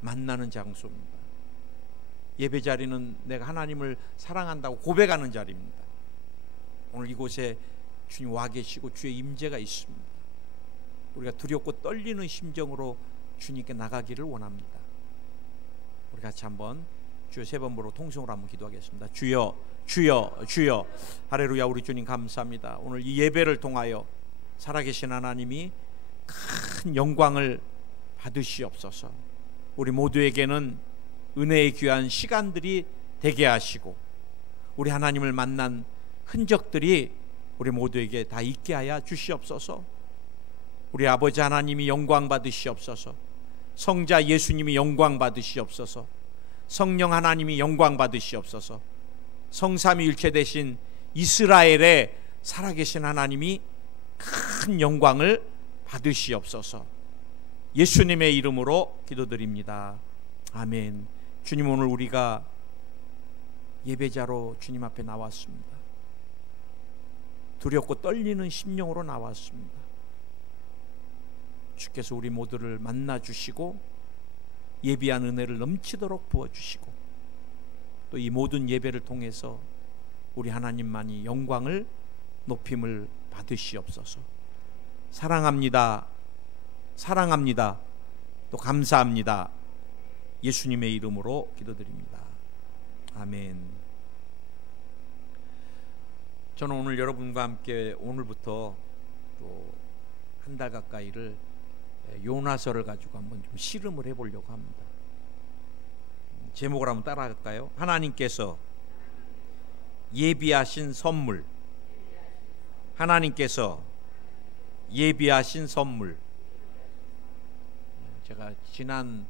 만나는 장소입니다. 예배 자리는 내가 하나님을 사랑한다고 고백하는 자리입니다. 오늘 이곳에 주님 와 계시고 주의 임재가 있습니다. 우리가 두렵고 떨리는 심정으로 주님께 나가기를 원합니다. 우리 같이 한번 주여 세 번 부르고 통성으로 한번 기도하겠습니다. 주여 주여 주여. 할렐루야. 우리 주님 감사합니다. 오늘 이 예배를 통하여 살아계신 하나님이 큰 영광을 받으시옵소서. 우리 모두에게는 은혜의 귀한 시간들이 되게 하시고 우리 하나님을 만난 흔적들이 우리 모두에게 다 있게 하여 주시옵소서. 우리 아버지 하나님이 영광 받으시옵소서. 성자 예수님이 영광 받으시옵소서. 성령 하나님이 영광 받으시옵소서. 성삼위일체 되신 이스라엘의 살아계신 하나님이 큰 영광을 받으시옵소서. 예수님의 이름으로 기도드립니다. 아멘. 주님, 오늘 우리가 예배자로 주님 앞에 나왔습니다. 두렵고 떨리는 심령으로 나왔습니다. 주께서 우리 모두를 만나주시고 예비한 은혜를 넘치도록 부어주시고 또 이 모든 예배를 통해서 우리 하나님만이 영광을 높임을 받으시옵소서. 사랑합니다. 사랑합니다. 또 감사합니다. 예수님의 이름으로 기도드립니다. 아멘. 저는 오늘 여러분과 함께 오늘부터 또 한 달 가까이를 요나서를 가지고 한번 좀 실험을 해보려고 합니다. 제목을 한번 따라갈까요? 하나님께서 예비하신 선물. 하나님께서 예비하신 선물. 제가 지난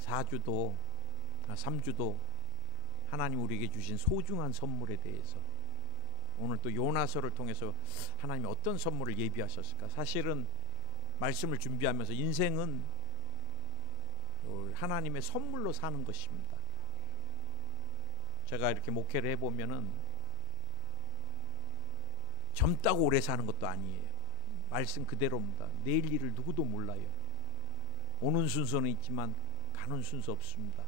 4주도 3주도 하나님 우리에게 주신 소중한 선물에 대해서 오늘 또 요나서를 통해서 하나님이 어떤 선물을 예비하셨을까. 사실은 말씀을 준비하면서 인생은 하나님의 선물로 사는 것입니다. 제가 이렇게 목회를 해보면은 젊다고 오래 사는 것도 아니에요. 말씀 그대로입니다. 내일 일을 누구도 몰라요. 오는 순서는 있지만 가는 순서 없습니다.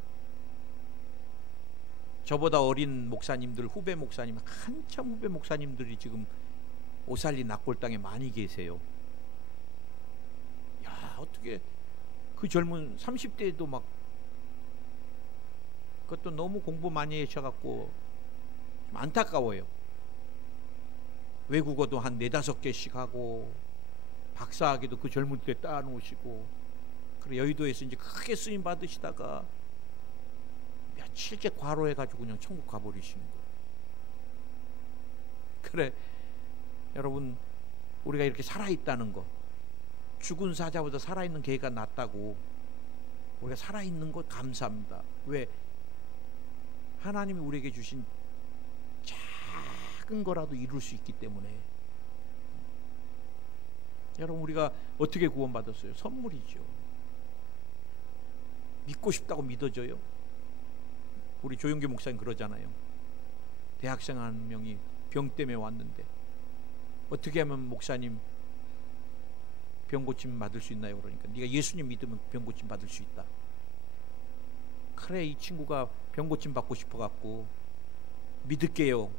저보다 어린 목사님들, 후배 목사님, 한참 후배 목사님들이 지금 오살리 낙골당에 많이 계세요. 야, 어떻게 그 젊은 30대에도 막 그것도 너무 공부 많이 하셔갖고 좀 안타까워요. 외국어도 한 4-5개씩 하고 박사학위도 그 젊은 때 따놓으시고 그래 여의도에서 이제 크게 쓰임 받으시다가 며칠째 과로해가지고 그냥 천국 가버리시는 거예요. 그래 여러분, 우리가 이렇게 살아있다는 거, 죽은 사자보다 살아있는 개가 낫다고. 우리가 살아있는 것 감사합니다. 왜? 하나님이 우리에게 주신 작은 거라도 이룰 수 있기 때문에. 여러분, 우리가 어떻게 구원받았어요? 선물이죠. 믿고 싶다고 믿어져요? 우리 조용기 목사님 그러잖아요. 대학생 한 명이 병 때문에 왔는데 어떻게 하면 목사님 병 고침 받을 수 있나요? 그러니까 네가 예수님 믿으면 병 고침 받을 수 있다. 그래, 이 친구가 병 고침 받고 싶어갖고 믿을게요.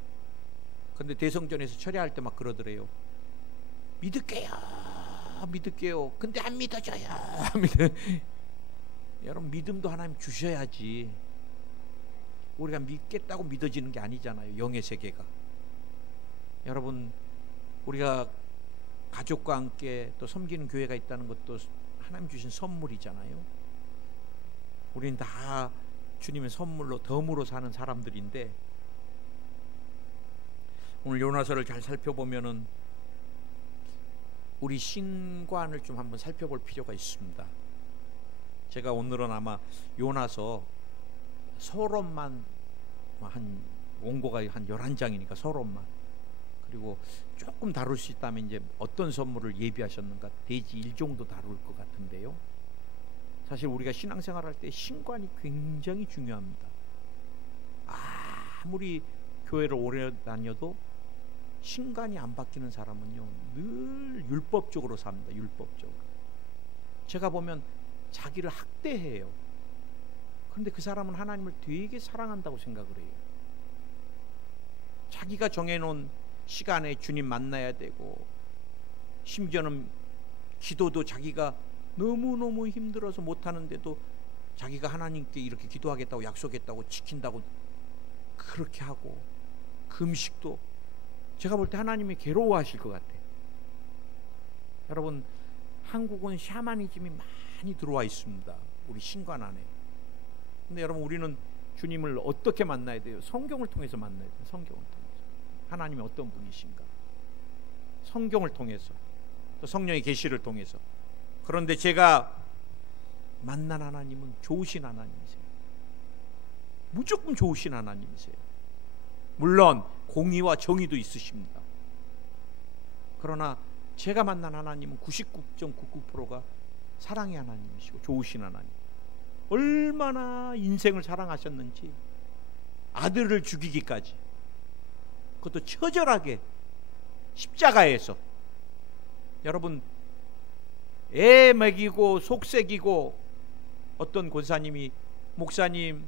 근데 대성전에서 철야할 때 막 그러더래요. 믿을게요, 믿을게요. 근데 안 믿어져요. 여러분, 믿음도 하나님 주셔야지. 우리가 믿겠다고 믿어지는 게 아니잖아요. 영의 세계가. 여러분, 우리가 가족과 함께 또 섬기는 교회가 있다는 것도 하나님 주신 선물이잖아요. 우리는 다 주님의 선물로 덤으로 사는 사람들인데, 오늘 요나서를 잘 살펴보면은 우리 신관을 좀 한번 살펴볼 필요가 있습니다. 제가 오늘은 아마 요나서 서론만 한 원고가 한 11장이니까 서론만, 그리고 조금 다룰 수 있다면 이제 어떤 선물을 예비하셨는가 대지 1정도 다룰 것 같은데요. 사실 우리가 신앙생활할 때 신관이 굉장히 중요합니다. 아무리 교회를 오래 다녀도 신관이 안 바뀌는 사람은요 늘 율법적으로 삽니다. 율법적으로. 제가 보면 자기를 학대해요. 그런데 그 사람은 하나님을 되게 사랑한다고 생각을 해요. 자기가 정해놓은 시간에 주님 만나야 되고, 심지어는 기도도 자기가 너무너무 힘들어서 못하는데도 자기가 하나님께 이렇게 기도하겠다고 약속했다고 지킨다고 그렇게 하고, 금식도 제가 볼 때 하나님이 괴로워하실 것 같아요. 여러분, 한국은 샤머니즘이 많이 들어와 있습니다. 우리 신관 안에. 근데 여러분, 우리는 주님을 어떻게 만나야 돼요? 성경을 통해서 만나야 돼요. 성경을 통해서. 하나님이 어떤 분이신가? 성경을 통해서, 또 성령의 계시를 통해서. 그런데 제가 만난 하나님은 좋으신 하나님이세요. 무조건 좋으신 하나님이세요. 물론 공의와 정의도 있으십니다. 그러나 제가 만난 하나님은 99.99%가 사랑의 하나님이시고 좋으신 하나님. 얼마나 인생을 사랑하셨는지, 아들을 죽이기까지, 그것도 처절하게 십자가에서. 여러분, 애 먹이고 속삭이고, 어떤 권사님이 목사님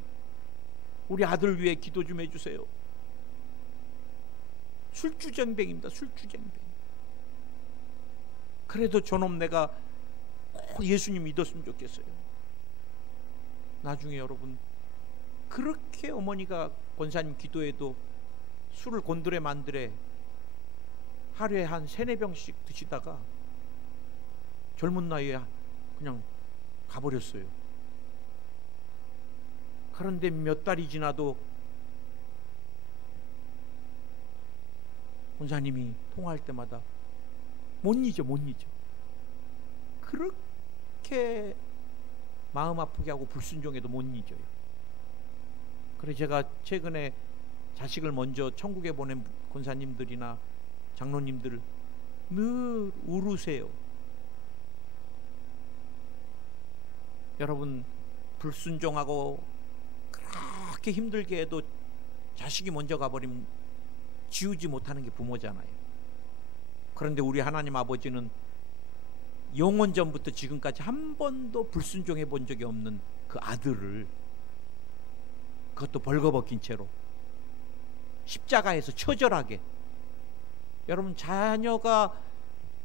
우리 아들 위해 기도 좀 해주세요. 술주정뱅입니다. 술주정뱅. 그래도 저놈 내가 꼭 예수님 믿었으면 좋겠어요. 나중에 여러분, 그렇게 어머니가 권사님 기도해도 술을 곤드레 만드레 하루에 한 3-4병씩 드시다가 젊은 나이에 그냥 가버렸어요. 그런데 몇 달이 지나도 권사님이 통화할 때마다 못 잊어. 그렇게 마음 아프게 하고 불순종해도 못 잊어요. 그래서 제가 최근에 자식을 먼저 천국에 보낸 권사님들이나 장로님들 늘 울으세요. 여러분, 불순종하고 그렇게 힘들게 해도 자식이 먼저 가버리면 지우지 못하는 게 부모잖아요. 그런데 우리 하나님 아버지는 영원 전부터 지금까지 한 번도 불순종해 본 적이 없는 그 아들을, 그것도 벌거벗긴 채로 십자가에서 처절하게. 여러분, 자녀가,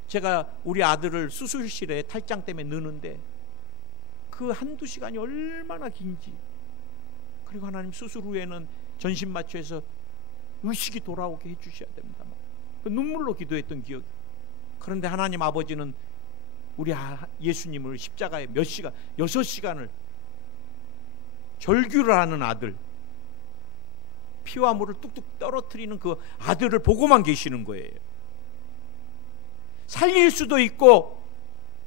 제가 우리 아들을 수술실에 탈장 때문에 넣는데 그 1-2시간이 얼마나 긴지. 그리고 하나님, 수술 후에는 전신 마취해서 의식이 돌아오게 해주셔야 됩니다. 그 눈물로 기도했던 기억이. 그런데 하나님 아버지는 우리 예수님을 십자가에 몇 시간, 6시간을 절규를 하는 아들, 피와 물을 뚝뚝 떨어뜨리는 그 아들을 보고만 계시는 거예요. 살릴 수도 있고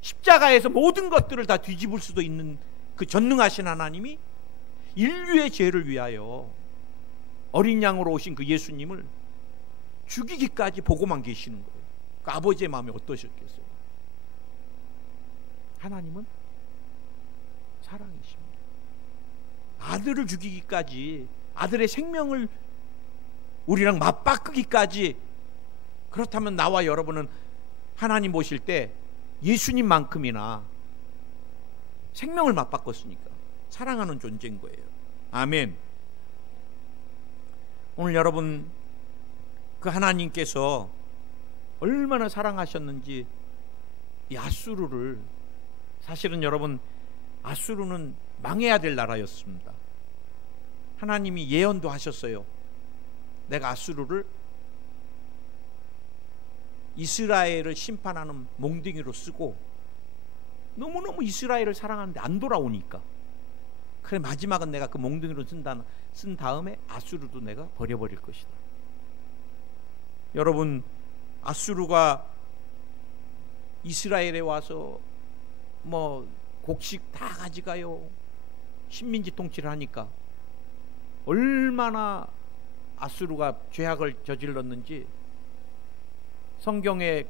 십자가에서 모든 것들을 다 뒤집을 수도 있는 그 전능하신 하나님이 인류의 죄를 위하여 어린 양으로 오신 그 예수님을 죽이기까지 보고만 계시는 거예요. 그 아버지의 마음이 어떠셨겠어요? 하나님은 사랑이십니다. 아들을 죽이기까지, 아들의 생명을 우리랑 맞바꾸기까지. 그렇다면 나와 여러분은 하나님 보실 때 예수님만큼이나 생명을 맞바꿨으니까 사랑하는 존재인 거예요. 아멘. 오늘 여러분, 그 하나님께서 얼마나 사랑하셨는지 이 아수르를, 사실은 여러분, 아수르는 망해야 될 나라였습니다. 하나님이 예언도 하셨어요. 내가 아수르를 이스라엘을 심판하는 몽둥이로 쓰고, 너무너무 이스라엘을 사랑하는데 안 돌아오니까, 그래 마지막은 내가 그 몽둥이로 쓴 다음에 아수르도 내가 버려버릴 것이다. 여러분, 아수르가 이스라엘에 와서 뭐 곡식 다 가져가요. 식민지 통치를 하니까 얼마나 아수르가 죄악을 저질렀는지 성경의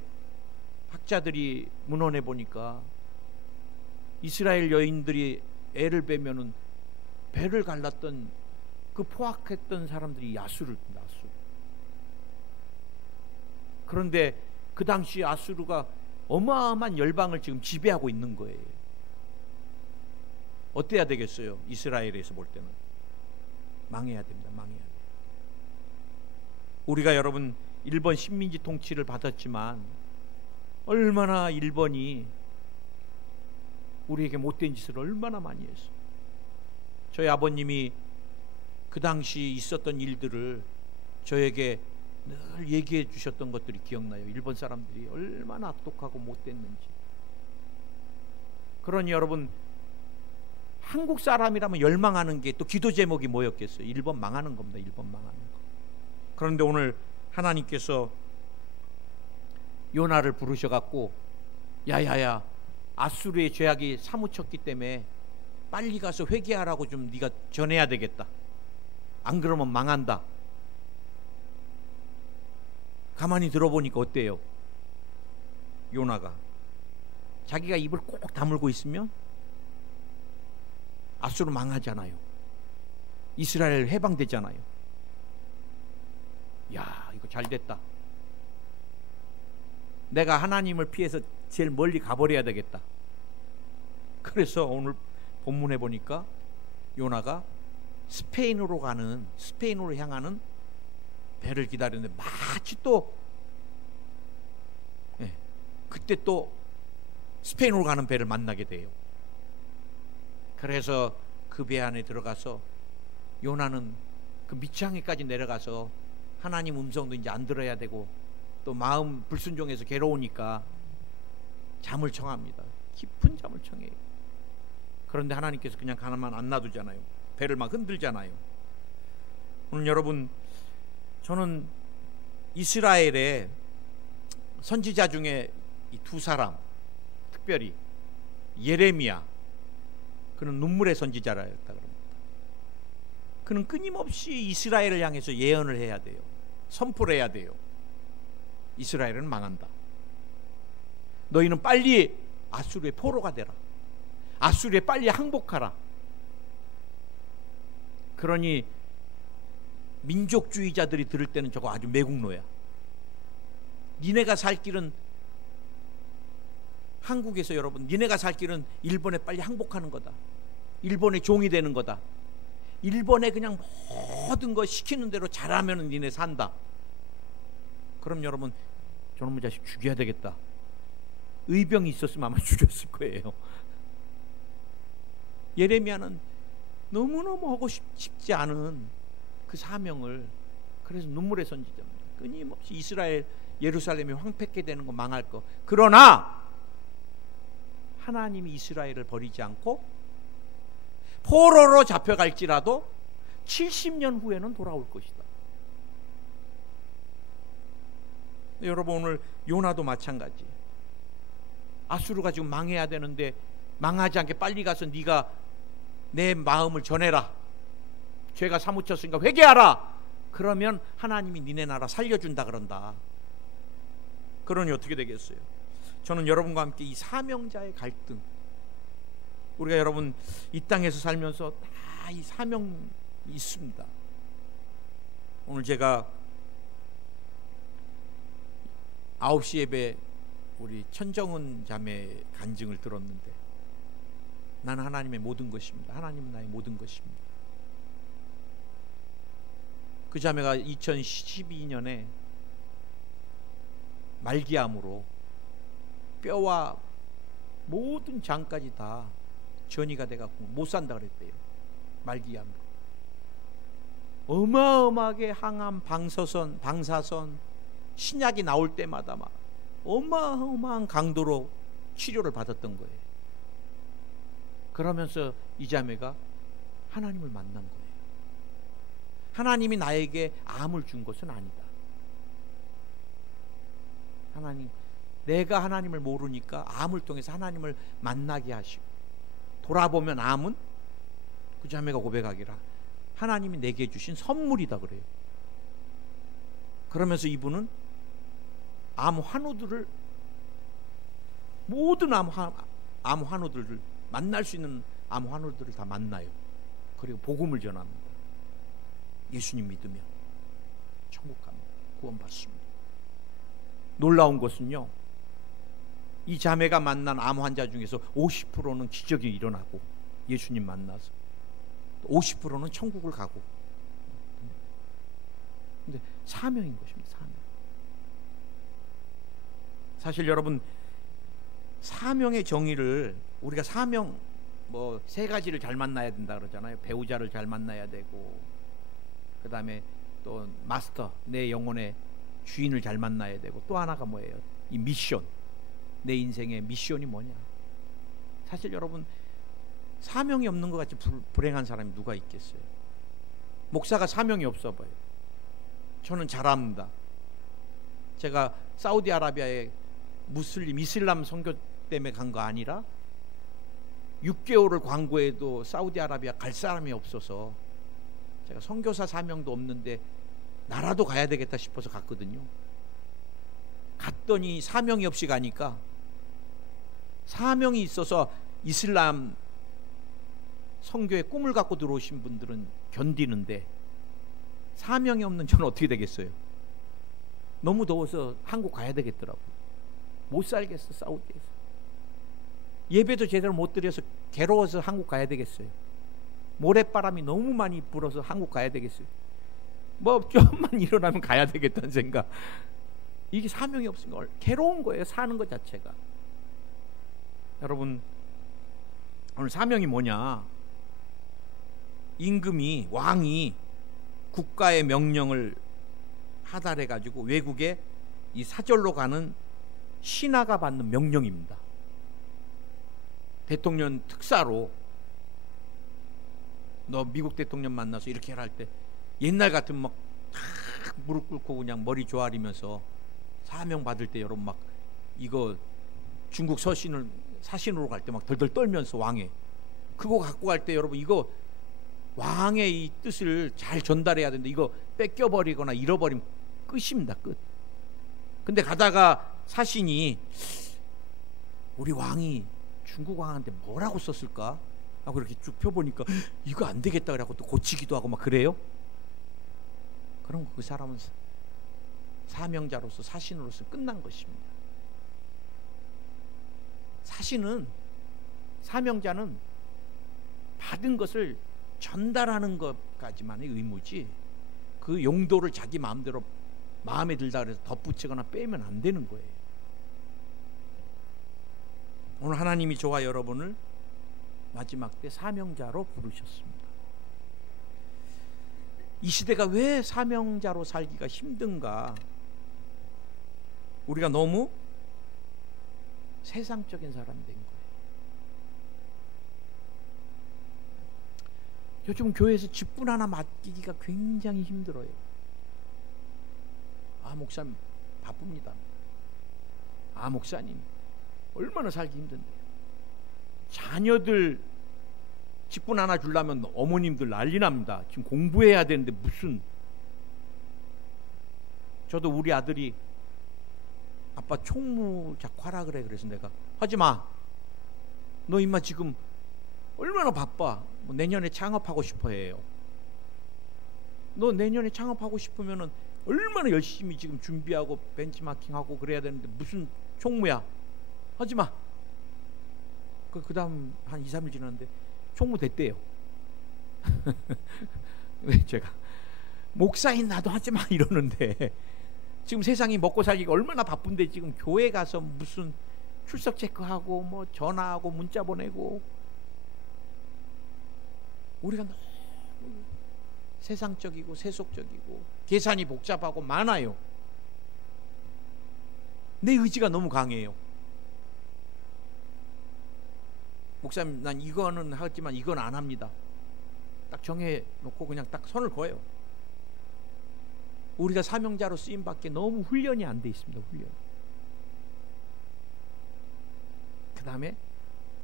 학자들이 문헌해 보니까 이스라엘 여인들이 애를 빼면은 배를 갈랐던 그 포악했던 사람들이 아수르입니다. 아수르. 그런데 그 당시 아수르가 어마어마한 열방을 지금 지배하고 있는 거예요. 어때야 되겠어요? 이스라엘에서 볼 때는 망해야 됩니다. 망해야 돼요. 우리가 여러분 일본 식민지 통치를 받았지만 얼마나 일본이 우리에게 못된 짓을 얼마나 많이 했어요. 저희 아버님이 그 당시 있었던 일들을 저에게 늘 얘기해 주셨던 것들이 기억나요. 일본 사람들이 얼마나 악독하고 못됐는지. 그러니 여러분, 한국 사람이라면 열망하는 게 또 기도 제목이 뭐였겠어요? 일본 망하는 겁니다. 일본 망하는 거. 그런데 오늘 하나님께서 요나를 부르셔갖고, 야야야, 아수르의 죄악이 사무쳤기 때문에 빨리 가서 회개하라고 좀 네가 전해야 되겠다. 안 그러면 망한다. 가만히 들어보니까 어때요? 요나가 자기가 입을 꼭 다물고 있으면 아수르 망하잖아요. 이스라엘 해방되잖아요. 야, 이거 잘 됐다. 내가 하나님을 피해서 제일 멀리 가버려야 되겠다. 그래서 오늘 본문에 보니까 요나가 스페인으로 향하는 배를 기다렸는데 마치 또 그때 또 스페인으로 가는 배를 만나게 돼요. 그래서 그 배 안에 들어가서 요나는 그 밑창에까지 내려가서 하나님 음성도 이제 안 들어야 되고 또 마음 불순종해서 괴로우니까 잠을 청합니다. 깊은 잠을 청해요. 그런데 하나님께서 그냥 가만 안 놔두잖아요. 배를 막 흔들잖아요. 오늘 여러분, 저는 이스라엘의 선지자 중에 이 두 사람, 특별히 예레미야, 그는 눈물의 선지자라 했다 그럽니다. 그는 끊임없이 이스라엘을 향해서 예언을 해야 돼요. 선포를 해야 돼요. 이스라엘은 망한다. 너희는 빨리 아수르의 포로가 되라. 아수르에 빨리 항복하라. 그러니 민족주의자들이 들을 때는 저거 아주 매국노야. 니네가 살 길은 한국에서 여러분, 니네가 살 길은 일본에 빨리 항복하는 거다. 일본의 종이 되는 거다. 일본에 그냥 모든 거 시키는 대로 잘하면 니네 산다. 그럼 여러분, 저놈의 자식 죽여야 되겠다. 의병이 있었으면 아마 죽였을 거예요. 예레미야는 너무너무 하고 싶지 않은 그 사명을, 그래서 눈물의 선지자입니다. 끊임없이 이스라엘, 예루살렘이 황폐케 되는 거, 망할 거. 그러나 하나님이 이스라엘을 버리지 않고 포로로 잡혀갈지라도 70년 후에는 돌아올 것이다. 여러분, 오늘 요나도 마찬가지. 아수르가 지금 망해야 되는데 망하지 않게 빨리 가서 네가 내 마음을 전해라. 죄가 사무쳤으니까 회개하라. 그러면 하나님이 니네 나라 살려준다 그런다. 그러니 어떻게 되겠어요? 저는 여러분과 함께 이 사명자의 갈등, 우리가 여러분 이 땅에서 살면서 다 이 사명이 있습니다. 오늘 제가 9시 예배 우리 천정은 자매 간증을 들었는데, 나는 하나님의 모든 것입니다. 하나님은 나의 모든 것입니다. 그 자매가 2012년에 말기암으로 뼈와 모든 장까지 다 전이가 돼갖고 못 산다 그랬대요. 말기암으로. 어마어마하게 항암, 방사선 신약이 나올 때마다 막 어마어마한 강도로 치료를 받았던 거예요. 그러면서 이 자매가 하나님을 만난 거예요. 하나님이 나에게 암을 준 것은 아니다. 하나님, 내가 하나님을 모르니까 암을 통해서 하나님을 만나게 하시고, 돌아보면 암은 그 자매가 고백하기라 하나님이 내게 주신 선물이다 그래요. 그러면서 이분은 암 환우들을, 모든 암 환우들을 만날 수 있는 암 환우들을 다 만나요. 그리고 복음을 전합니다. 예수님 믿으면 천국 갑니다. 구원받습니다. 놀라운 것은요, 이 자매가 만난 암 환자 중에서 50%는 기적이 일어나고 예수님 만나서 50%는 천국을 가고. 근데 사명인 것입니다. 사명. 사실 여러분, 사명의 정의를 우리가 사명 뭐 세 가지를 잘 만나야 된다 그러잖아요. 배우자를 잘 만나야 되고, 그 다음에 또 마스터, 내 영혼의 주인을 잘 만나야 되고, 또 하나가 뭐예요? 이 미션, 내 인생의 미션이 뭐냐. 사실 여러분, 사명이 없는 것 같이 불행한 사람이 누가 있겠어요? 목사가 사명이 없어 보여요. 저는 잘합니다. 제가 사우디아라비아에 이슬람 선교 때문에 간 거 아니라 6개월을 광고해도 사우디아라비아 갈 사람이 없어서 제가 선교사 사명도 없는데 나라도 가야 되겠다 싶어서 갔거든요. 갔더니 사명이 없이 가니까, 사명이 있어서 이슬람 선교의 꿈을 갖고 들어오신 분들은 견디는데, 사명이 없는 저는 어떻게 되겠어요? 너무 더워서 한국 가야 되겠더라고요. 못 살겠어. 사우디에서 예배도 제대로 못 드려서 괴로워서 한국 가야 되겠어요. 모래바람이 너무 많이 불어서 한국 가야 되겠어요. 뭐 좀만 일어나면 가야 되겠다는 생각. 이게 사명이 없으니까 괴로운 거예요. 사는 것 자체가. 여러분, 오늘 사명이 뭐냐? 임금이, 왕이 국가의 명령을 하달해 가지고 외국에 이 사절로 가는 신하가 받는 명령입니다. 대통령 특사로 너 미국 대통령 만나서 이렇게 해라 할 때 옛날 같으면 막 무릎 꿇고 그냥 머리 조아리면서 사명 받을 때 여러분 막 이거 중국 서신을 사신으로 갈 때 막 덜덜 떨면서 왕의 그거 갖고 갈 때 여러분 이거 왕의 이 뜻을 잘 전달해야 되는데 이거 뺏겨버리거나 잃어버리면 끝입니다. 끝. 근데 가다가 사신이 우리 왕이 중국 왕한테 뭐라고 썼을까 하고 이렇게 쭉 펴보니까 이거 안 되겠다 그래갖고 또 고치기도 하고 막 그래요. 그럼 그 사람은 사명자로서 사신으로서 끝난 것입니다. 사신은, 사명자는 받은 것을 전달하는 것까지만의 의무지 그 용도를 자기 마음대로 마음에 들다 그래서 덧붙이거나 빼면 안 되는 거예요. 오늘 하나님이 저와 여러분을 마지막 때 사명자로 부르셨습니다. 이 시대가 왜 사명자로 살기가 힘든가? 우리가 너무 세상적인 사람이 된 거예요. 요즘 교회에서 직분 하나 맡기기가 굉장히 힘들어요. 아, 목사님 바쁩니다. 아, 목사님 얼마나 살기 힘든데요. 자녀들 직분 하나 주려면 어머님들 난리 납니다. 지금 공부해야 되는데 무슨. 저도 우리 아들이 아빠 총무 자꾸 하라 그래. 그래서 내가 하지마. 너 임마 지금 얼마나 바빠. 뭐 내년에 창업하고 싶어 해요. 너 내년에 창업하고 싶으면은 얼마나 열심히 지금 준비하고 벤치마킹하고 그래야 되는데 무슨 총무야. 하지마. 그 다음 한 2, 3일 지났는데 총무 됐대요. 왜 제가 목사인 나도 하지마 이러는데 지금 세상이 먹고 살기가 얼마나 바쁜데 지금 교회 가서 무슨 출석 체크하고 뭐 전화하고 문자 보내고. 우리가 너무 세상적이고 세속적이고 계산이 복잡하고 많아요. 내 의지가 너무 강해요. 목사님 난 이거는 하지만 이건 안 합니다. 딱 정해놓고 그냥 딱 선을 그어요. 우리가 사명자로 쓰임받기에 너무 훈련이 안 돼 있습니다. 훈련. 그 다음에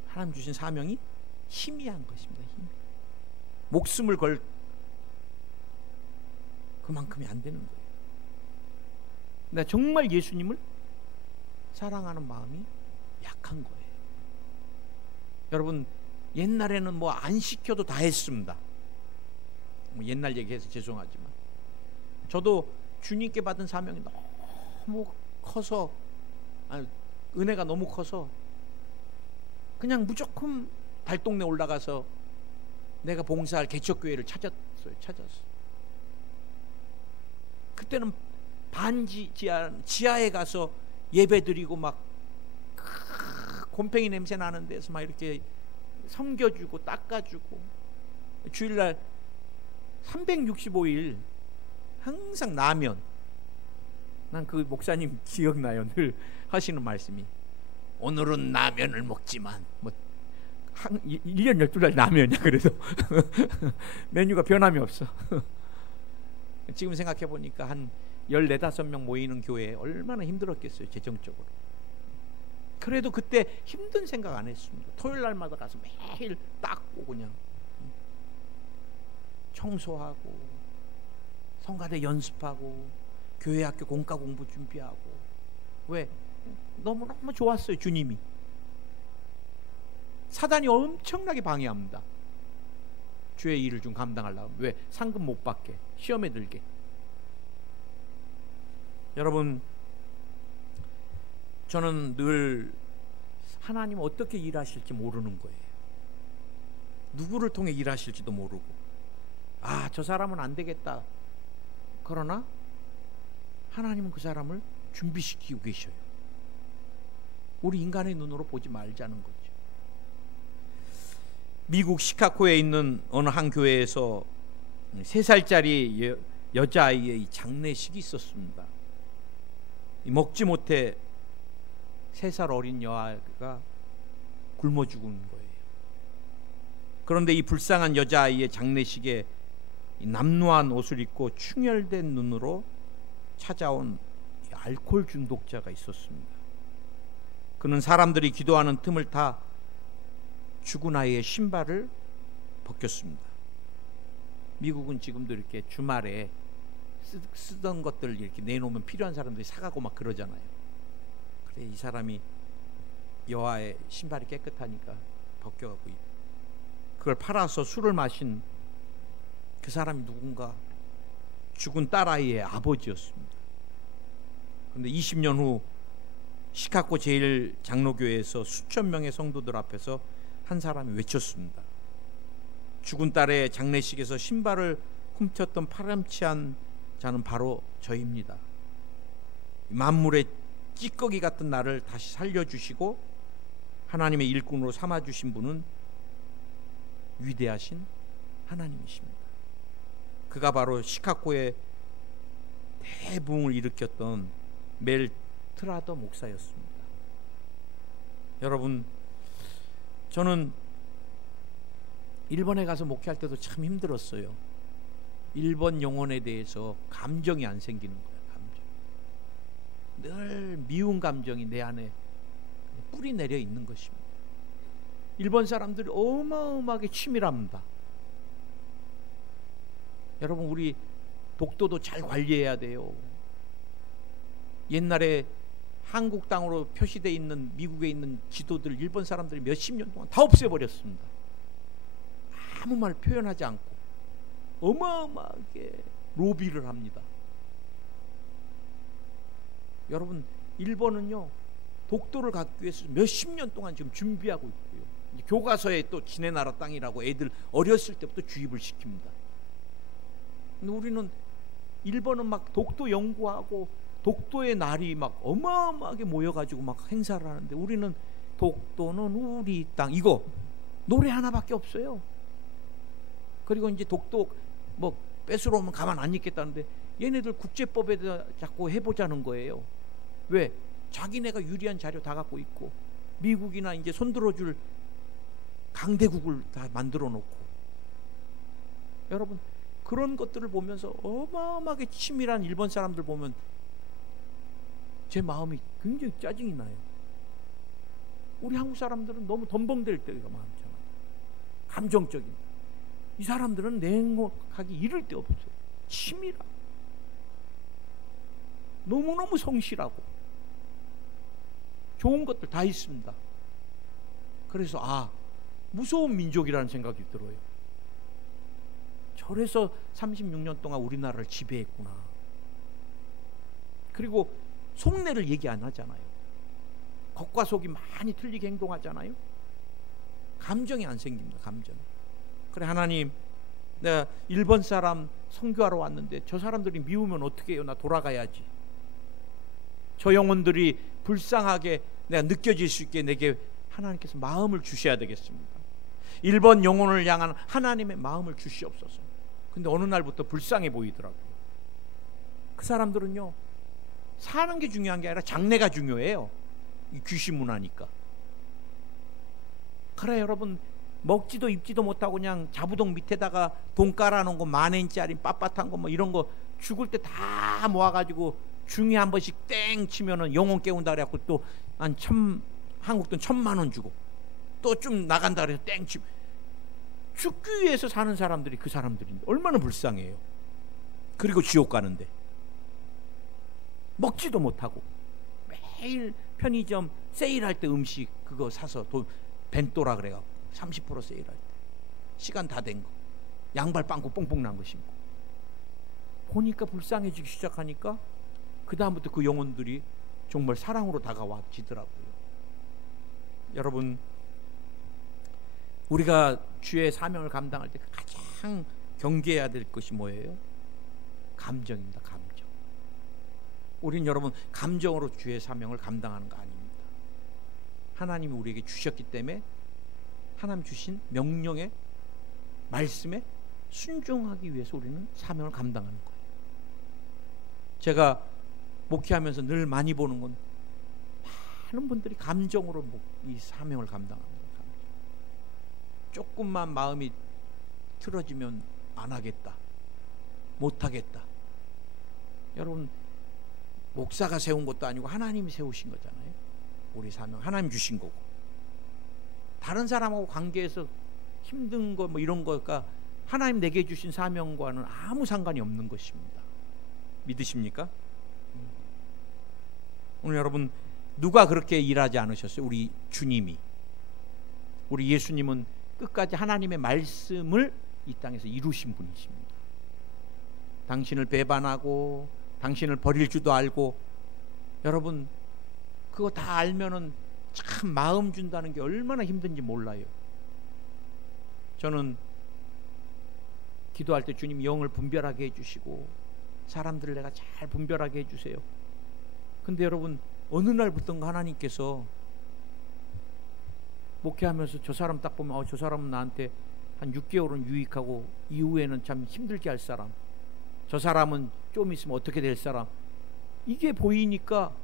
하나님 주신 사명이 희미한 것입니다. 희미. 목숨을 걸 그만큼이 안 되는 거예요. 근데 정말 예수님을 사랑하는 마음이 약한 거예요. 여러분 옛날에는 뭐 안 시켜도 다 했습니다. 뭐 옛날 얘기해서 죄송하지만 저도 주님께 받은 사명이 너무 커서 은혜가 너무 커서 그냥 무조건 달동네 올라가서 내가 봉사할 개척교회를 찾았어요. 그때는 지하에 가서 예배드리고 막 곰팡이 냄새 나는 데서 막 이렇게 섬겨주고 닦아주고, 주일날 365일 항상 라면. 난 그 목사님 기억나요. 늘 하시는 말씀이, 오늘은 라면을 먹지만 뭐 1년 12달 라면이야. 그래도 메뉴가 변함이 없어. 지금 생각해 보니까 한 14~15명 모이는 교회 얼마나 힘들었겠어요, 재정적으로. 그래도 그때 힘든 생각 안 했습니다. 토요일 날마다 가서 매일 닦고 그냥 청소하고 성가대 연습하고 교회 학교 공과 공부 준비하고. 왜? 너무너무 좋았어요. 주님이. 사단이 엄청나게 방해합니다. 주의 일을 좀 감당하려면. 왜? 상금 못 받게, 시험에 들게. 여러분, 저는 늘 하나님 어떻게 일하실지 모르는 거예요. 누구를 통해 일하실지도 모르고, 아, 저 사람은 안 되겠다. 그러나 하나님은 그 사람을 준비시키고 계셔요. 우리 인간의 눈으로 보지 말자는 거죠. 미국 시카고에 있는 어느 한 교회에서 3살짜리 여자아이의 장례식이 있었습니다. 먹지 못해 3살 어린 여아가 굶어 죽은 거예요. 그런데 이 불쌍한 여자아이의 장례식에 남루한 옷을 입고 충혈된 눈으로 찾아온 알코올 중독자가 있었습니다. 그는 사람들이 기도하는 틈을 타 죽은 아이의 신발을 벗겼습니다. 미국은 지금도 이렇게 주말에 쓰던 것들 이렇게 내놓으면 필요한 사람들이 사가고 막 그러잖아요. 그래, 이 사람이 여아의 신발이 깨끗하니까 벗겨갖고 그걸 팔아서 술을 마신 그 사람이 누군가, 죽은 딸아이의 아버지였습니다. 그런데 20년 후 시카고 제일 장로교회에서 수천 명의 성도들 앞에서 한 사람이 외쳤습니다. 죽은 딸의 장례식에서 신발을 훔쳤던 파렴치한 자는 바로 저입니다. 만물의 찌꺼기 같은 나를 다시 살려주시고 하나님의 일꾼으로 삼아주신 분은 위대하신 하나님이십니다. 그가 바로 시카고의 대부흥을 일으켰던 멜 트라더 목사였습니다. 여러분, 저는 일본에 가서 목회할 때도 참 힘들었어요. 일본 영혼에 대해서 감정이 안 생기는 거예요. 늘 미운 감정이 내 안에 뿌리 내려 있는 것입니다. 일본 사람들이 어마어마하게 치밀합니다. 여러분, 우리 독도도 잘 관리해야 돼요. 옛날에 한국 땅으로 표시되어 있는 미국에 있는 지도들 일본 사람들이 몇십 년 동안 다 없애버렸습니다. 아무 말 표현하지 않고 어마어마하게 로비를 합니다. 여러분, 일본은요 독도를 갖기 위해서 몇십 년 동안 지금 준비하고 있고요. 교과서에 또 지네 나라 땅이라고 애들 어렸을 때부터 주입을 시킵니다. 근데 우리는, 일본은 막 독도 연구하고 독도의 날이 막 어마어마하게 모여가지고 막 행사를 하는데, 우리는 독도는 우리 땅, 이거 노래 하나밖에 없어요. 그리고 이제 독도 뭐 뺏으러 오면 가만 안 있겠다는데 얘네들 국제법에다 자꾸 해보자는 거예요. 왜? 자기네가 유리한 자료 다 갖고 있고 미국이나 이제 손들어줄 강대국을 다 만들어 놓고. 여러분, 그런 것들을 보면서 어마어마하게 치밀한 일본 사람들 보면 제 마음이 굉장히 짜증이 나요. 우리 한국 사람들은 너무 덤벙댈 때가 많잖아요. 감정적인. 이 사람들은 냉혹하기 이를 데 없어요. 치밀하고 너무너무 성실하고 좋은 것들 다 있습니다. 그래서 무서운 민족이라는 생각이 들어요. 저래서 36년 동안 우리나라를 지배했구나. 그리고 속내를 얘기 안 하잖아요. 겉과 속이 많이 틀리게 행동하잖아요. 감정이 안 생깁니다. 감정이. 그래, 하나님, 내가 일본 사람 선교하러 왔는데 저 사람들이 미우면 어떻게 해요? 나 돌아가야지. 저 영혼들이 불쌍하게 내가 느껴질 수 있게 내게 하나님께서 마음을 주셔야 되겠습니다. 일본 영혼을 향한 하나님의 마음을 주시옵소서. 근데 어느 날부터 불쌍해 보이더라고요. 그 사람들은요, 사는 게 중요한 게 아니라 장래가 중요해요. 이 귀신 문화니까. 그래, 여러분, 먹지도 입지도 못하고 그냥 자부동 밑에다가 돈 깔아놓은 거 10,000엔짜리 빳빳한 거 뭐 이런 거 죽을 때 다 모아가지고 중에 한 번씩 땡 치면은 영혼 깨운다 그래갖고 또 한 한국 돈 1,000,000원 주고 또 좀 나간다 그래서 땡 치면 죽기 위해서 사는 사람들이 그 사람들인데 얼마나 불쌍해요. 그리고 지옥 가는데 먹지도 못하고 매일 편의점 세일할 때 음식 그거 사서 돈 벤또라 그래갖고 30% 세일할 때 시간 다 된 거 양발 빵꾸 뽕뽕 난 거 신고 보니까 불쌍해지기 시작하니까 그 다음부터 그 영혼들이 정말 사랑으로 다가와지더라고요. 여러분, 우리가 주의 사명을 감당할 때 가장 경계해야 될 것이 뭐예요? 감정입니다. 감정. 우린 여러분 감정으로 주의 사명을 감당하는 거 아닙니다. 하나님이 우리에게 주셨기 때문에 하나님 주신 명령에 말씀에 순종하기 위해서 우리는 사명을 감당하는 거예요. 제가 목회하면서 늘 많이 보는 건 많은 분들이 감정으로 이 사명을 감당합니다. 조금만 마음이 틀어지면 안 하겠다, 못 하겠다. 여러분, 목사가 세운 것도 아니고 하나님이 세우신 거잖아요. 우리 사명 하나님 주신 거고, 다른 사람하고 관계에서 힘든 거 뭐 이런 거가 하나님 내게 주신 사명과는 아무 상관이 없는 것입니다. 믿으십니까? 오늘 여러분, 누가 그렇게 일하지 않으셨어요? 우리 주님이. 우리 예수님은 끝까지 하나님의 말씀을 이 땅에서 이루신 분이십니다. 당신을 배반하고 당신을 버릴 줄도 알고, 여러분 그거 다 알면은 참 마음 준다는 게 얼마나 힘든지 몰라요. 저는 기도할 때 주님 영을 분별하게 해주시고 사람들을 내가 잘 분별하게 해주세요. 근데 여러분, 어느 날부터인가 하나님께서 목회하면서 저 사람 딱 보면 저 사람은 나한테 한 6개월은 유익하고 이후에는 참 힘들게 할 사람, 저 사람은 좀 있으면 어떻게 될 사람, 이게 보이니까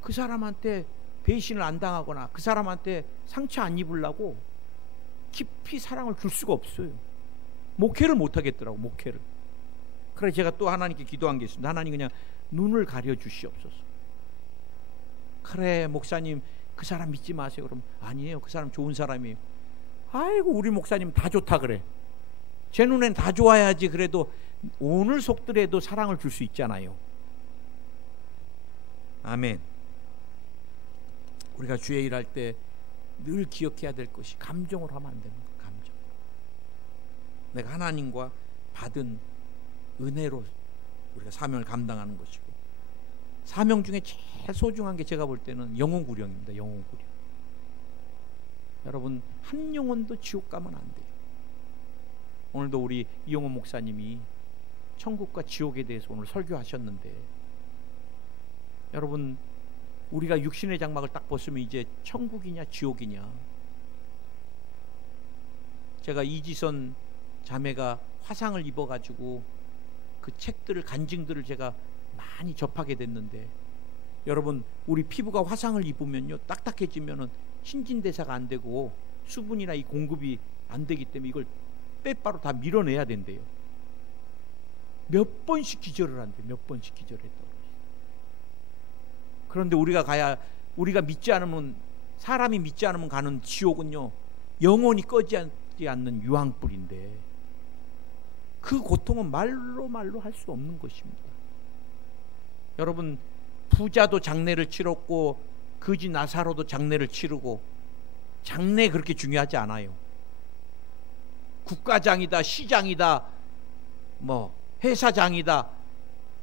그 사람한테 배신을 안 당하거나 그 사람한테 상처 안 입으려고 깊이 사랑을 줄 수가 없어요. 목회를 못 하겠더라고, 목회를. 그래 제가 또 하나님께 기도한 게 있습니다. 하나님 그냥 눈을 가려 주시옵소서. 그래 목사님 그 사람 믿지 마세요. 그럼 아니에요, 그 사람 좋은 사람이에요. 아이고 우리 목사님 다 좋다 그래. 제 눈엔 다 좋아야지. 그래도 오늘 속들에도 사랑을 줄 수 있잖아요. 아멘. 우리가 주의 일할 때 늘 기억해야 될 것이 감정으로 하면 안 되는 거예요. 감정. 내가 하나님과 받은 은혜로 우리가 사명을 감당하는 것이고, 사명 중에 제일 소중한 게 제가 볼 때는 영혼 구령입니다. 영혼 구령. 여러분 한 영혼도 지옥 가면 안 돼요. 오늘도 우리 이용호 목사님이 천국과 지옥에 대해서 오늘 설교하셨는데, 여러분 우리가 육신의 장막을 딱 벗으면 이제 천국이냐 지옥이냐. 제가 이지선 자매가 화상을 입어가지고 그 책들을, 간증들을 제가 많이 접하게 됐는데, 여러분 우리 피부가 화상을 입으면요 딱딱해지면은 신진대사가 안 되고 수분이나 이 공급이 안 되기 때문에 이걸 빼바로 다 밀어내야 된대요. 몇 번씩 기절을 한대. 몇 번씩 기절했다고. 그런데 우리가 믿지 않으면, 사람이 믿지 않으면 가는 지옥은요 영원히 꺼지지 않는 유황불인데, 그 고통은 말로 할 수 없는 것입니다. 여러분 부자도 장례를 치렀고 거지 나사로도 장례를 치르고, 장례 그렇게 중요하지 않아요. 국가장이다, 시장이다, 뭐 회사장이다,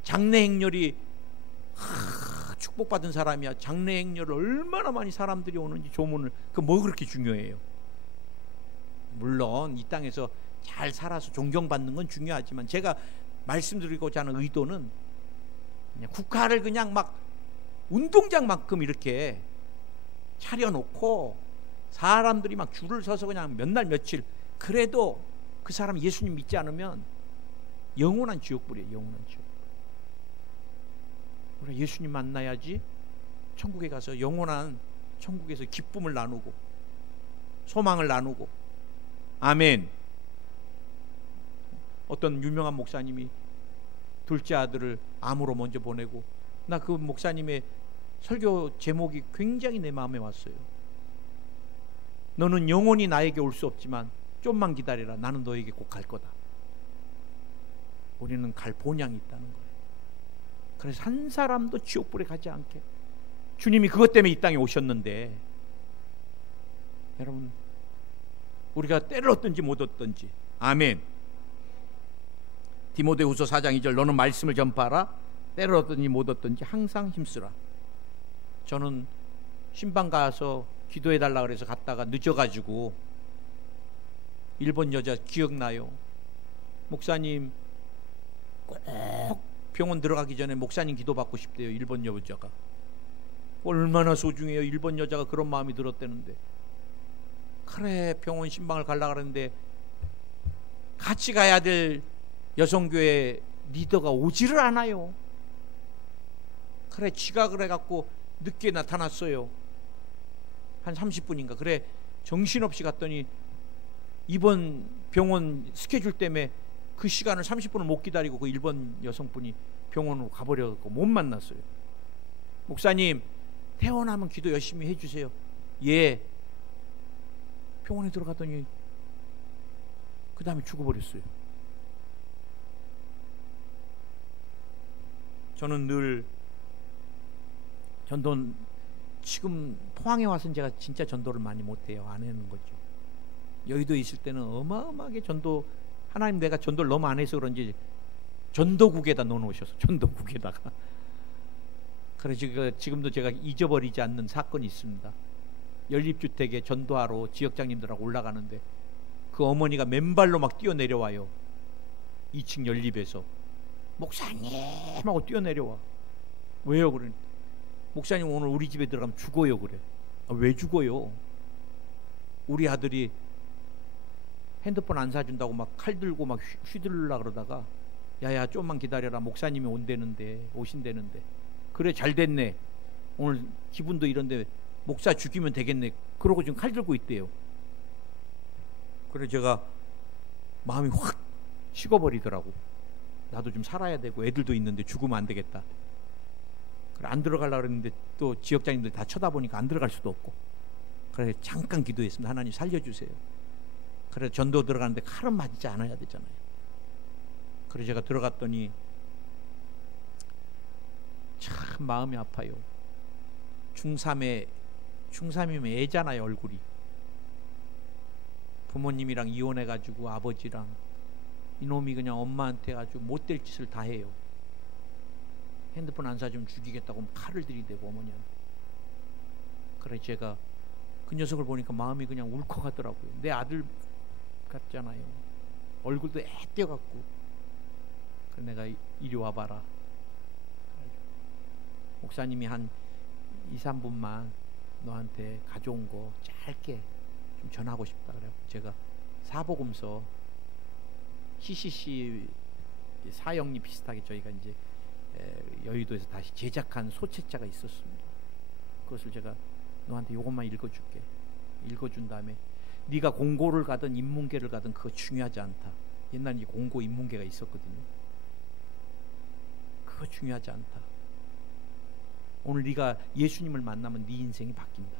장례 행렬이 축복받은 사람이야. 장례 행렬을 얼마나 많이 사람들이 오는지 조문을, 그 뭐 그렇게 중요해요. 물론 이 땅에서 잘 살아서 존경받는 건 중요하지만 제가 말씀드리고자 하는 의도는 그냥 국화를 그냥 막 운동장만큼 이렇게 차려놓고 사람들이 막 줄을 서서 그냥 몇 날 며칠, 그래도 그 사람 예수님 믿지 않으면 영원한 지옥불이에요. 영원한 지옥불. 우리가 예수님 만나야지 천국에 가서 영원한 천국에서 기쁨을 나누고 소망을 나누고. 아멘. 어떤 유명한 목사님이 둘째 아들을 암으로 먼저 보내고, 나 그 목사님의 설교 제목이 굉장히 내 마음에 왔어요. 너는 영원히 나에게 올 수 없지만 좀만 기다려라. 나는 너에게 꼭 갈 거다. 우리는 갈 본향이 있다는 거예요. 그래서 한 사람도 지옥불에 가지 않게 주님이 그것 때문에 이 땅에 오셨는데, 여러분 우리가 때를 얻든지 못 얻든지. 아멘. 디모데후서 4장 2절 너는 말씀을 전파하라. 때를 얻든지 못 얻든지 항상 힘쓰라. 저는 신방 가서 기도해달라 그래서 갔다가 늦어가지고 일본 여자 기억나요. 목사님 꼭 병원 들어가기 전에 목사님 기도받고 싶대요. 일본 여자가. 얼마나 소중해요. 일본 여자가 그런 마음이 들었다는데. 그래 병원 신방을 가려고 하는데 같이 가야 될 여성교회 리더가 오지를 않아요. 그래 지각을 해갖고 늦게 나타났어요. 한 30분인가. 그래 정신없이 갔더니 이번 병원 스케줄 때문에 그 시간을 30분을 못 기다리고 그 일본 여성분이 병원으로 가버려서 못 만났어요. 목사님 퇴원하면 기도 열심히 해주세요. 예. 병원에 들어가더니 그 다음에 죽어버렸어요. 저는 늘 전도, 지금 포항에 와서는 제가 진짜 전도를 많이 못해요. 안 하는 거죠. 여의도에 있을 때는 어마어마하게 전도, 하나님 내가 전도를 너무 안 해서 그런지 전도국에다 넣어놓으셔서 전도국에다가. 그래서 지금도 제가 잊어버리지 않는 사건이 있습니다. 연립주택에 전도하러 지역장님들하고 올라가는데 그 어머니가 맨발로 막 뛰어내려와요. 2층 연립에서. 목사님 하고 뛰어내려와. 왜요? 그래. 목사님 오늘 우리 집에 들어가면 죽어요. 그래. 아, 왜 죽어요? 우리 아들이 핸드폰 안 사준다고 막 칼 들고 막 휘둘르려 그러다가 야야 좀만 기다려라. 목사님이 오신다는데. 그래 잘 됐네. 오늘 기분도 이런데 목사 죽이면 되겠네. 그러고 지금 칼 들고 있대요. 그래 제가 마음이 확 식어버리더라고. 나도 좀 살아야 되고 애들도 있는데 죽으면 안 되겠다. 그래 안 들어가려고 그랬는데 또 지역장님들 다 쳐다보니까 안 들어갈 수도 없고. 그래 잠깐 기도했습니다. 하나님 살려주세요. 그래 전도 들어가는데 칼은 맞지 않아야 되잖아요. 그래 제가 들어갔더니 참 마음이 아파요. 중3이면 애잖아요. 얼굴이. 부모님이랑 이혼해가지고 아버지랑 이놈이 그냥 엄마한테 아주 못될 짓을 다 해요. 핸드폰 안 사주면 죽이겠다고 칼을 들이대고 어머니한테. 그래 제가 그 녀석을 보니까 마음이 그냥 울컥하더라고요. 내 아들 같잖아요. 얼굴도 애띄어갖고. 그래 내가 이리 와봐라. 목사님이 한 2, 3분만 너한테 가져온 거 짧게 좀 전하고 싶다. 그래 제가 사복음서 CCC 사형리 비슷하게 저희가 이제 여의도에서 다시 제작한 소책자가 있었습니다. 그것을 제가 너한테 요것만 읽어줄게. 읽어준 다음에 네가 공고를 가든 인문계를 가든 그거 중요하지 않다. 옛날에 공고 인문계가 있었거든요. 그거 중요하지 않다. 오늘 네가 예수님을 만나면 네 인생이 바뀐다.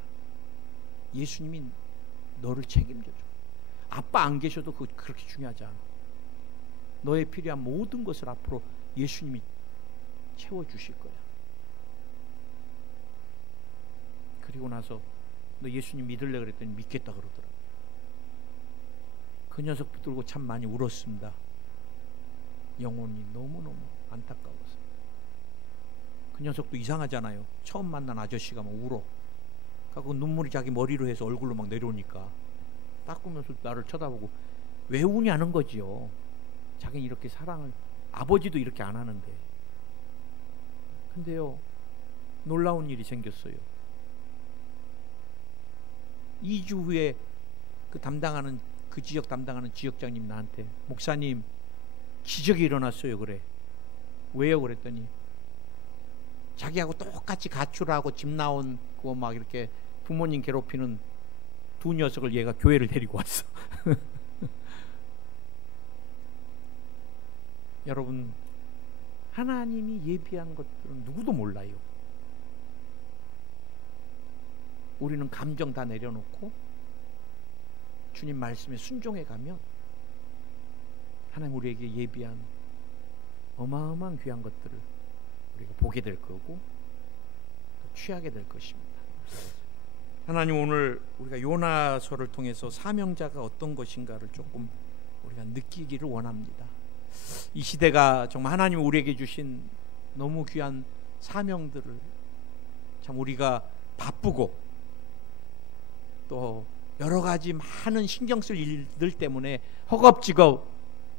예수님이 너를 책임져줘. 아빠 안 계셔도 그거 그렇게 중요하지 않아. 너의 필요한 모든 것을 앞으로 예수님이 채워주실 거야. 그리고 나서 너 예수님 믿을래 그랬더니 믿겠다 그러더라. 그 녀석 붙들고 참 많이 울었습니다. 영혼이 너무너무 안타까워서. 그 녀석도 이상하잖아요. 처음 만난 아저씨가 막 울어. 그러니까 눈물이 자기 머리로 해서 얼굴로 막 내려오니까 닦으면서 나를 쳐다보고 외우냐는 거지요. 자기는 이렇게 사랑을, 아버지도 이렇게 안 하는데. 근데요, 놀라운 일이 생겼어요. 2주 후에 그 지역 담당하는 지역장님 나한테, 목사님, 기적이 일어났어요. 그래. 왜요? 그랬더니 자기하고 똑같이 가출하고 집 나온 거 막 이렇게 부모님 괴롭히는 두 녀석을 얘가 교회를 데리고 왔어. 여러분, 하나님이 예비한 것들은 누구도 몰라요. 우리는 감정 다 내려놓고 주님 말씀에 순종해 가면 하나님 우리에게 예비한 어마어마한 귀한 것들을 우리가 보게 될 거고 또 취하게 될 것입니다. 하나님, 오늘 우리가 요나서를 통해서 사명자가 어떤 것인가를 조금 우리가 느끼기를 원합니다. 이 시대가 정말 하나님 우리에게 주신 너무 귀한 사명들을 참 우리가 바쁘고 또 여러 가지 많은 신경 쓸 일들 때문에 허겁지겁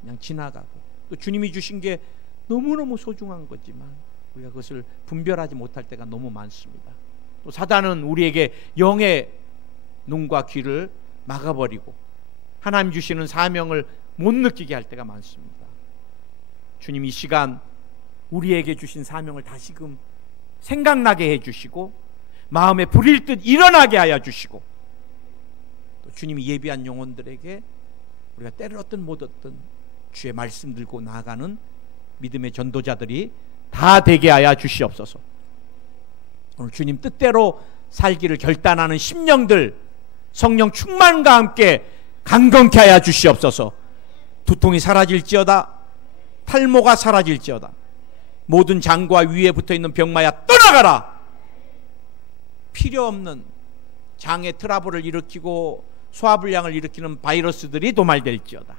그냥 지나가고, 또 주님이 주신 게 너무너무 소중한 거지만 우리가 그것을 분별하지 못할 때가 너무 많습니다. 또 사단은 우리에게 영의 눈과 귀를 막아버리고 하나님 주시는 사명을 못 느끼게 할 때가 많습니다. 주님, 이 시간 우리에게 주신 사명을 다시금 생각나게 해주시고 마음에 불일 듯 일어나게 하여 주시고, 또 주님이 예비한 영혼들에게 우리가 때를 얻든 못 얻든 주의 말씀 들고 나아가는 믿음의 전도자들이 다 되게 하여 주시옵소서. 오늘 주님 뜻대로 살기를 결단하는 심령들 성령 충만과 함께 강건케 하여 주시옵소서. 두통이 사라질지어다, 탈모가 사라질지어다, 모든 장과 위에 붙어있는 병마야 떠나가라. 필요 없는 장의 트러블을 일으키고 소화불량을 일으키는 바이러스들이 도말될지어다.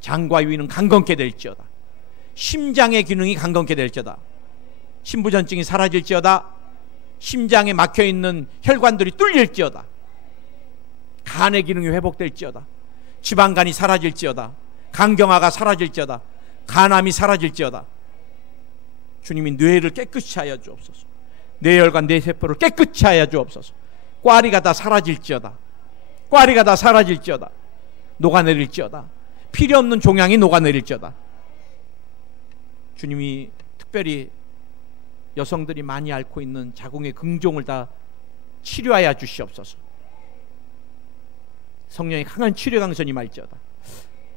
장과 위는 강건케 될지어다. 심장의 기능이 강건케 될지어다. 심부전증이 사라질지어다. 심장에 막혀있는 혈관들이 뚫릴지어다. 간의 기능이 회복될지어다. 지방간이 사라질지어다. 간경화가 사라질지어다. 간암이 사라질지어다. 주님이 뇌를 깨끗이 하여 주옵소서. 뇌혈관, 뇌세포를 깨끗이 하여 주옵소서. 꽈리가 다 사라질지어다. 꽈리가 다 사라질지어다. 녹아내릴지어다. 필요 없는 종양이 녹아내릴지어다. 주님이 특별히 여성들이 많이 앓고 있는 자궁의 긍종을 다 치료하여 주시옵소서. 성령의 강한 치료 강선이 말지어다.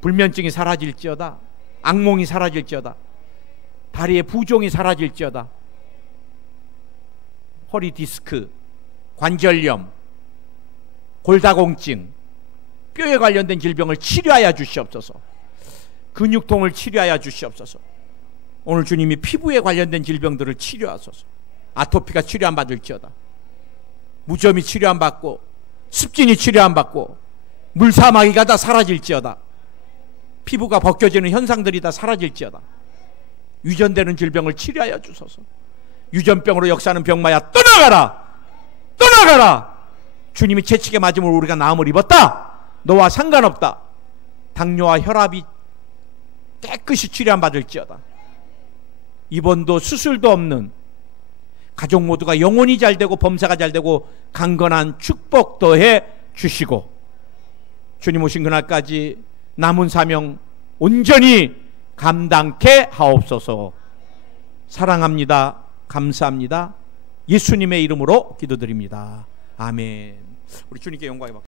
불면증이 사라질지어다. 악몽이 사라질지어다. 다리의 부종이 사라질지어다. 허리 디스크, 관절염, 골다공증, 뼈에 관련된 질병을 치료하여 주시옵소서. 근육통을 치료하여 주시옵소서. 오늘 주님이 피부에 관련된 질병들을 치료하소서. 아토피가 치료 안 받을지어다. 무좀이 치료 안 받고 습진이 치료 안 받고 물사마귀가 다 사라질지어다. 피부가 벗겨지는 현상들이 다 사라질지어다. 유전되는 질병을 치료하여 주소서. 유전병으로 역사하는 병마야 떠나가라. 떠나가라. 주님이 채찍에 맞음으로 우리가 나음을 입었다. 너와 상관없다. 당뇨와 혈압이 깨끗이 치료 안 받을지어다. 입원도 수술도 없는 가족 모두가 영혼이 잘되고 범사가 잘되고 강건한 축복 더해 주시고, 주님 오신 그날까지 남은 사명 온전히 감당케 하옵소서. 사랑합니다. 감사합니다. 예수님의 이름으로 기도드립니다. 아멘. 우리 주님께 영광이